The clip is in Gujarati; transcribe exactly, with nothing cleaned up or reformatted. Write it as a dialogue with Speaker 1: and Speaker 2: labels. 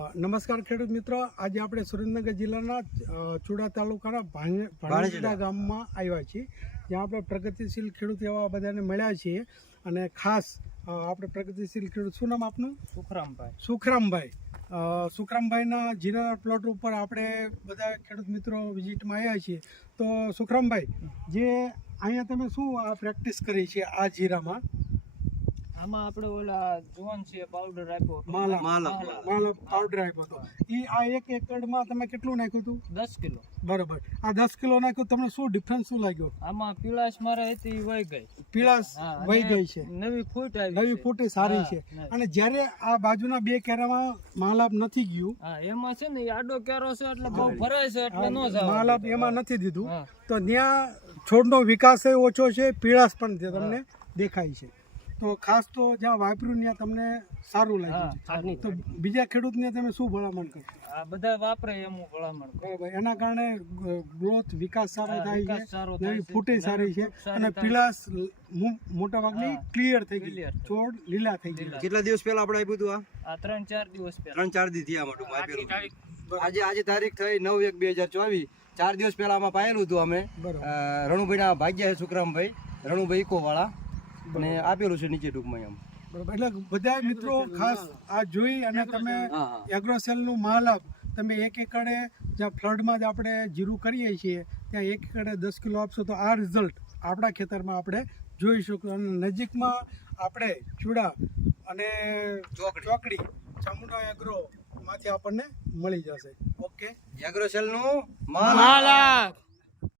Speaker 1: નમસ્કાર ખેડૂત મિત્રો, આજે આપણે સુરેન્દ્રનગર જિલ્લાના ચુડા તાલુકાના ભાણેજડા ગામમાં આવ્યા છીએ, જ્યાં આપણે પ્રગતિશીલ ખેડૂત એવા બધાને મળ્યા છીએ. અને ખાસ આપણે પ્રગતિશીલ ખેડૂત, શું નામ આપનું?
Speaker 2: સુખરામભાઈ.
Speaker 1: સુખરામભાઈ સુખરામભાઈના જીરાના પ્લોટ ઉપર આપણે બધા ખેડૂત મિત્રો વિઝિટમાં આવ્યા છીએ. તો સુખરામભાઈ, જે અહીંયા તમે શું આ પ્રેક્ટિસ કરી છે આ જીરામાં?
Speaker 2: આમાં આપણે ઓલા જુવાન છે પાવડર આપ્યો હતો.
Speaker 1: માલા
Speaker 2: માલા
Speaker 1: માલા પાવડર આપ્યો હતો. એ આ એક એકડમાં તમે કેટલું નાખ્યું હતું?
Speaker 2: દસ કિલો.
Speaker 1: બરોબર. આ દસ કિલો નાખ્યું, તમને શું ડિફરન્સ શું લાગ્યો?
Speaker 2: આમાં પીળાશ મારે હતી વહી ગઈ.
Speaker 1: પીળાશ વહી ગઈ છે,
Speaker 2: નવી ફૂટ આવી,
Speaker 1: નવી ફૂટી સારી છે. અને જ્યારે આ બાજુના બે કેરામાં માલાપ નથી ગયું,
Speaker 2: હા એમાં છે ને આડો કેરો છે એટલે બહુ ભરાય છે એટલે નો જાવ.
Speaker 1: માલાપ એમાં નથી દીધું, તો ત્યાં છોડનો વિકાસ ઓછો છે, પીળાશ પણ તમને દેખાય છે. તો ખાસ તો જ્યાં વાપર્યું ત્યાં તમને સારું લાગ્યું છે. તો બીજા ખેડૂતને તમે શું ભલામણ કરો?
Speaker 2: આ બધા વાપરે એમ હું ભલામણ કરું.
Speaker 1: બરાબર. એના કારણે ગ્રોથ વિકાસ સારો થાય છે,
Speaker 2: સારો
Speaker 1: નવી ફૂટી સારી છે, અને પીળાશ મોટા ભાગની ક્લિયર થઈ ગઈ, છોડ લીલા થઈ ગયા.
Speaker 3: કેટલા દિવસ પહેલા આપણે આપ્યું હતું?
Speaker 2: આ ત્રણ ચાર દિવસ પહેલા.
Speaker 3: ત્રણ ચાર દિવસ થયા આમાં આપેલું. આજે આજે તારીખ થઈ નવ એક બે હજાર ચોવીસ. ચાર દિવસ પહેલા આમાં પાયેલું હતું અમે. રણુભાઈના ભાગ્યા છે સુખરામભાઈ, રણુભાઈ ઇકો વાળા, અને આપેલું છે નીચે ટૂંકમાં એમ.
Speaker 1: બરોબર. એટલે બધા મિત્રો ખાસ આ જોઈ અને તમે એગ્રોસેલનું માલાપ તમે એક એકડે જ્યાં ફ્લડમાં જ આપણે જીરું કરીએ છીએ ત્યાં એક એકડે દસ કિલો આપશો તો આ રિઝલ્ટ આપણા ખેતરમાં આપણે જોઈ શકીશું. અને નજીકમાં આપણે ચૂડા અને ચોકડી ચામુંડા એગ્રો માંથી આપણને મળી જશે. ઓકે,
Speaker 3: એગ્રોસેલનું
Speaker 2: માલા.